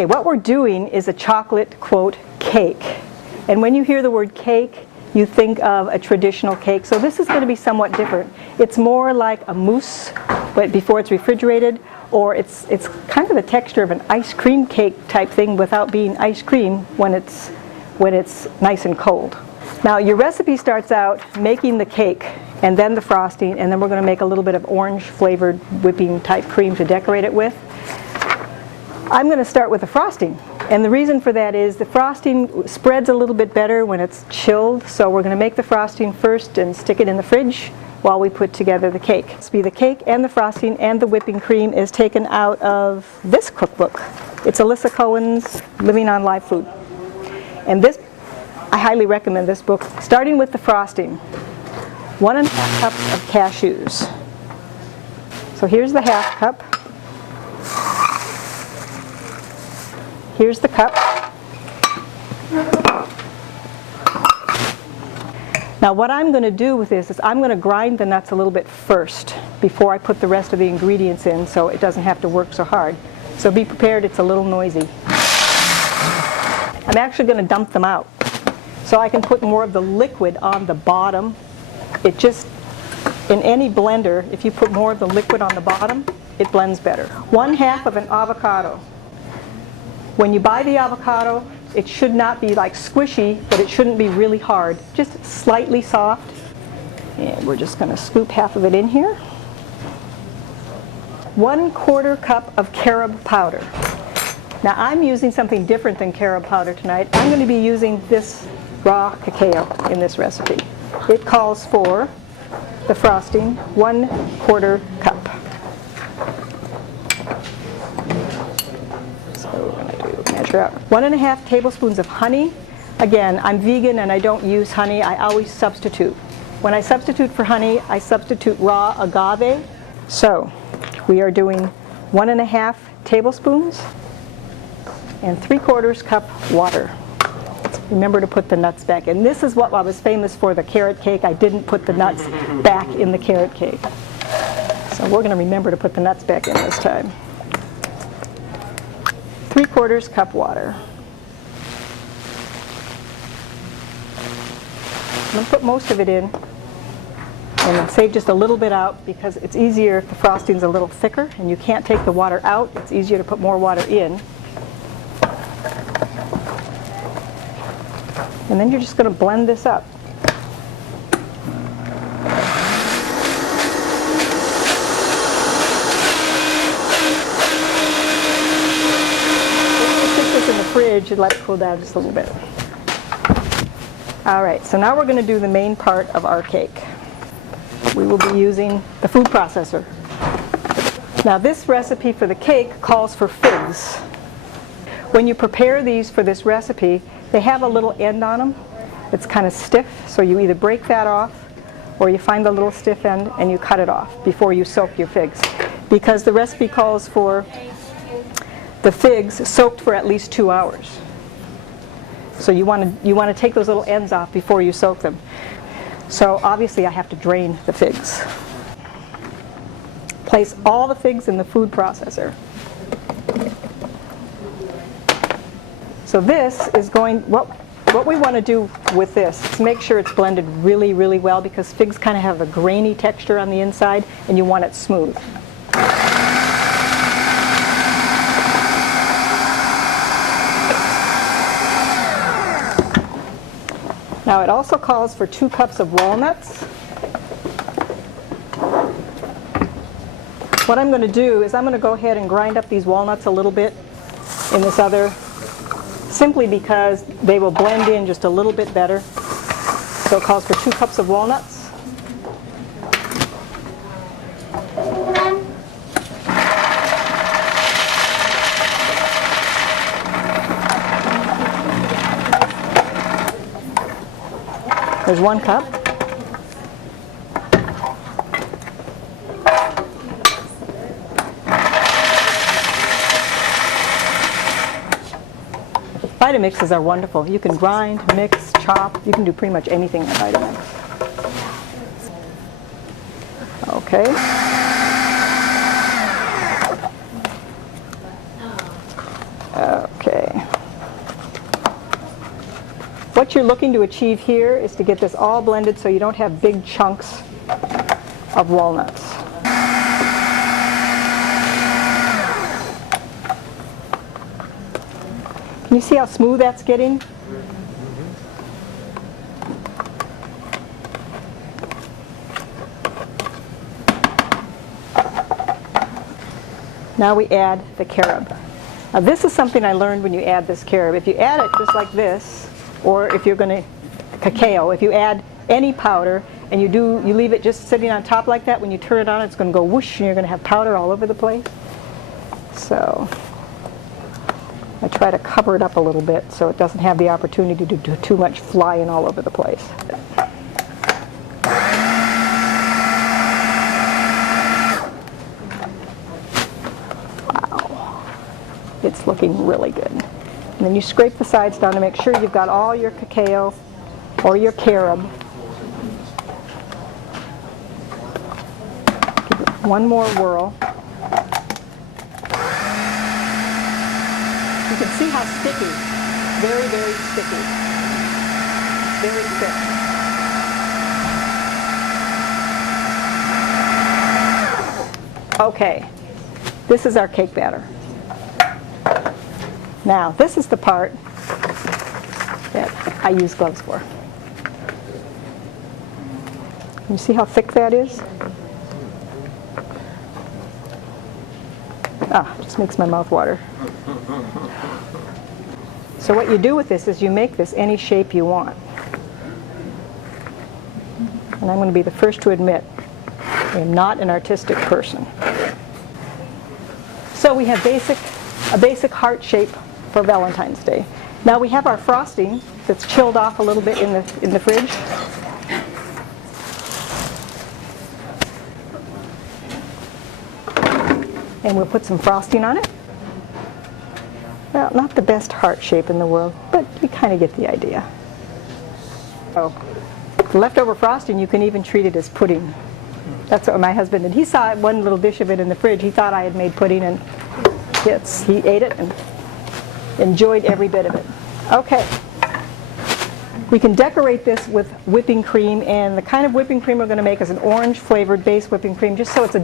Okay, what we're doing is a chocolate, quote, cake. And when you hear the word cake, you think of a traditional cake. So this is going to be somewhat different. It's more like a mousse, but before it's refrigerated, or it's kind of the texture of an ice cream cake type thing without being ice cream when it's nice and cold. Now your recipe starts out making the cake and then the frosting, and then we're going to make a little bit of orange flavored whipping type cream to decorate it with. I'm going to start with the frosting, and the reason for that is the frosting spreads a little bit better when it's chilled, so we're going to make the frosting first and stick it in the fridge while we put together the cake. The cake and the frosting and the whipping cream is taken out of this cookbook. It's Alyssa Cohen's Living on Live Food. And this, I highly recommend this book. Starting with the frosting, 1.5 cups of cashews. So here's the half cup. Here's the cup. Now what I'm going to do with this is I'm going to grind the nuts a little bit first before I put the rest of the ingredients in, so it doesn't have to work so hard. So be prepared, it's a little noisy. I'm actually going to dump them out so I can put more of the liquid on the bottom. It just, in any blender, if you put more of the liquid on the bottom, it blends better. 1/2 of an avocado. When you buy the avocado, it should not be like squishy, but it shouldn't be really hard, just slightly soft. And we're just going to scoop half of it in here. 1/4 cup of carob powder. Now I'm using something different than carob powder tonight. I'm going to be using this raw cacao in this recipe. It calls for the frosting 1/4 cup. So we're going to measure out 1.5 tablespoons of honey. Again, I'm vegan and I don't use honey. I always substitute. When I substitute for honey, I substitute raw agave. So we are doing 1.5 tablespoons and 3/4 cup water. Remember to put the nuts back in. This is what I was famous for, the carrot cake. I didn't put the nuts back in the carrot cake. So we're going to remember to put the nuts back in this time. 3/4 cup water. I'm going to put most of it in and then save just a little bit out because it's easier if the frosting's a little thicker and you can't take the water out. It's easier to put more water in. And then you're just going to blend this up. Stick this in the fridge and let it cool down just a little bit. All right, so now we're going to do the main part of our cake. We will be using the food processor. Now this recipe for the cake calls for figs. When you prepare these for this recipe, they have a little end on them. It's kind of stiff, so you either break that off or you find the little stiff end and you cut it off before you soak your figs. Because the recipe calls for the figs soaked for at least 2 hours. So you want to take those little ends off before you soak them. So obviously I have to drain the figs. Place all the figs in the food processor. So this is going, what we want to do with this is make sure it's blended really, really well because figs kind of have a grainy texture on the inside and you want it smooth. Now it also calls for 2 cups of walnuts. What I'm going to do is I'm going to go ahead and grind up these walnuts a little bit in this other, simply because they will blend in just a little bit better. So it calls for 2 cups of walnuts. There's 1 cup. Vitamixes are wonderful. You can grind, mix, chop. You can do pretty much anything with Vitamix. Okay. What you're looking to achieve here is to get this all blended so you don't have big chunks of walnuts. Can you see how smooth that's getting? Now we add the carob. Now this is something I learned when you add this carob. If you add it just like this, or if you're going to cacao, if you add any powder and you leave it just sitting on top like that, when you turn it on it's going to go whoosh and you're going to have powder all over the place. So I try to cover it up a little bit so it doesn't have the opportunity to do too much flying all over the place. It's looking really good. And then you scrape the sides down to make sure you've got all your cacao or your carob. Give it one more whirl. You can see how sticky. Very, very sticky. Very thick. Okay, this is our cake batter. Now, this is the part that I use gloves for. You see how thick that is? Ah, just makes my mouth water. So what you do with this is you make this any shape you want. And I'm going to be the first to admit I am not an artistic person. So we have a basic heart shape for Valentine's Day. Now we have our frosting that's chilled off a little bit in the fridge. And we'll put some frosting on it. Well, not the best heart shape in the world, but you kind of get the idea. So, the leftover frosting, you can even treat it as pudding. That's what my husband did. He saw one little dish of it in the fridge. He thought I had made pudding, and yes, he ate it and enjoyed every bit of it. Okay. We can decorate this with whipping cream, and the kind of whipping cream we're going to make is an orange flavored base whipping cream, just so it's a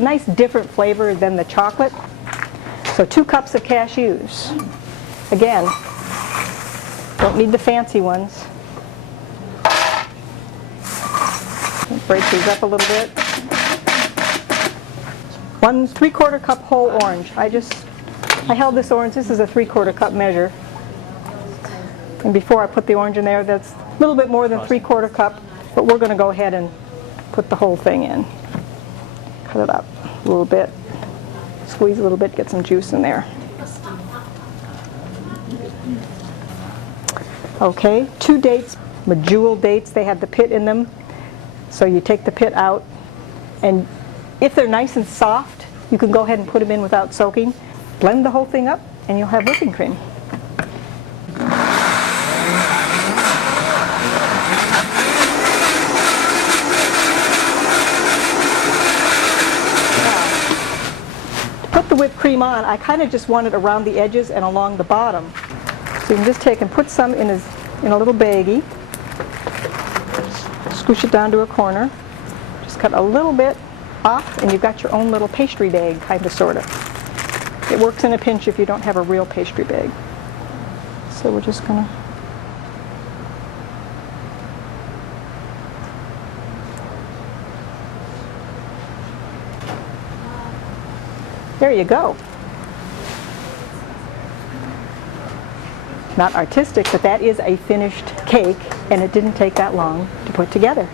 nice different flavor than the chocolate. So 2 cups of cashews. Again, don't need the fancy ones. Break these up a little bit. 1 3/4 cup whole orange. I held this orange. This is a 3/4 cup measure. And before I put the orange in there, that's a little bit more than 3/4 cup, but we're going to go ahead and put the whole thing in. Cut it up a little bit. Squeeze a little bit, get some juice in there. Okay, 2 dates, medjool dates. They have the pit in them. So you take the pit out, and if they're nice and soft, you can go ahead and put them in without soaking. Blend the whole thing up, and you'll have whipping cream. Put the whipped cream on, I kind of just want it around the edges and along the bottom. So you can just take and put some in a little baggie, scoosh it down to a corner, just cut a little bit off, and you've got your own little pastry bag, kind of, sort of. It works in a pinch if you don't have a real pastry bag. So we're just going to... There you go. Not artistic, but that is a finished cake, and it didn't take that long to put together.